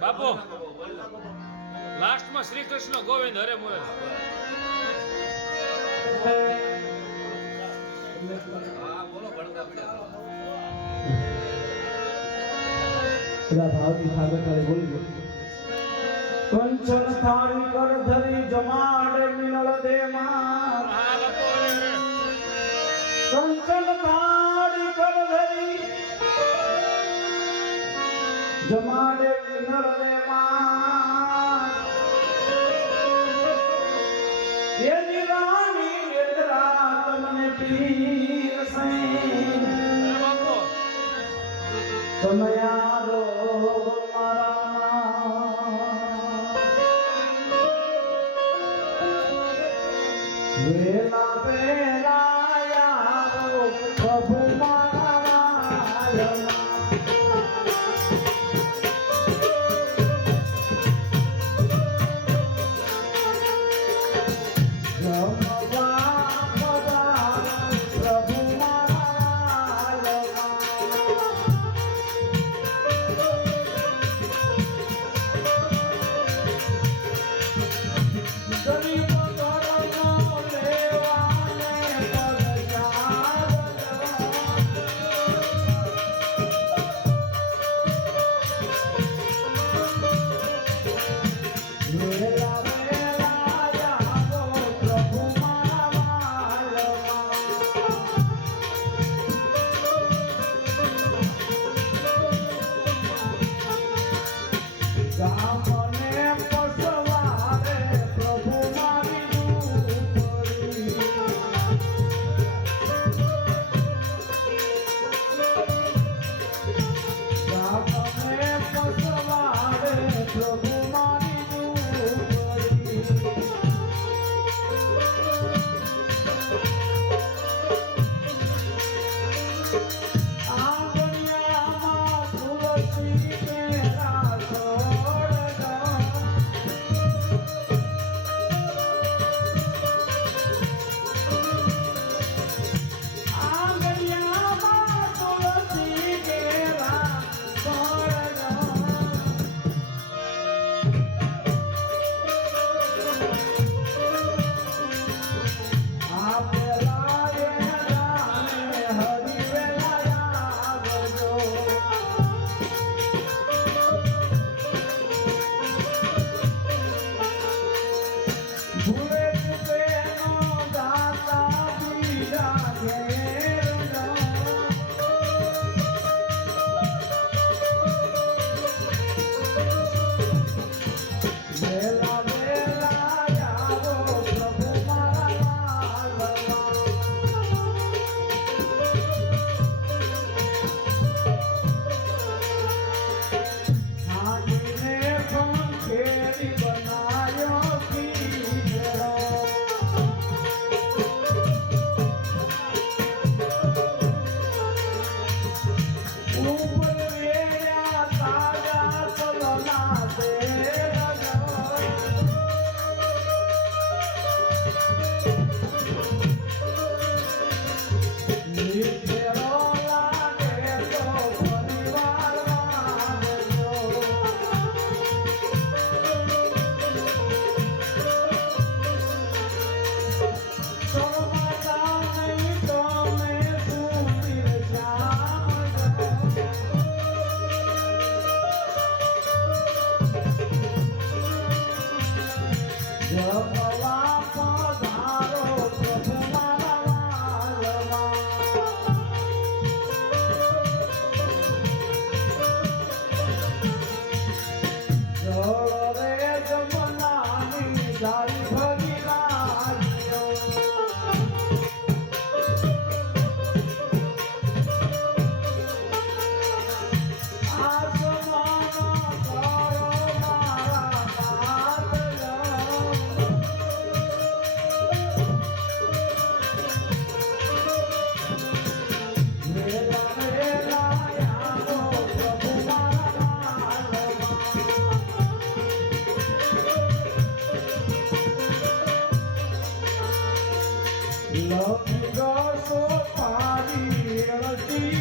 બાપુ લાસ્ટમાં શ્રી કૃષ્ણ ગોવિંદ હરે મોરે કંચન થાળી કર ધરી જમાડે એ નિરાની નિદ્રા તમને પીર સૈ બાપુ સમયારો મારા. વેલા વેલા યારો પ્રભુ મારા. Deus. લવ ગો મારી રચી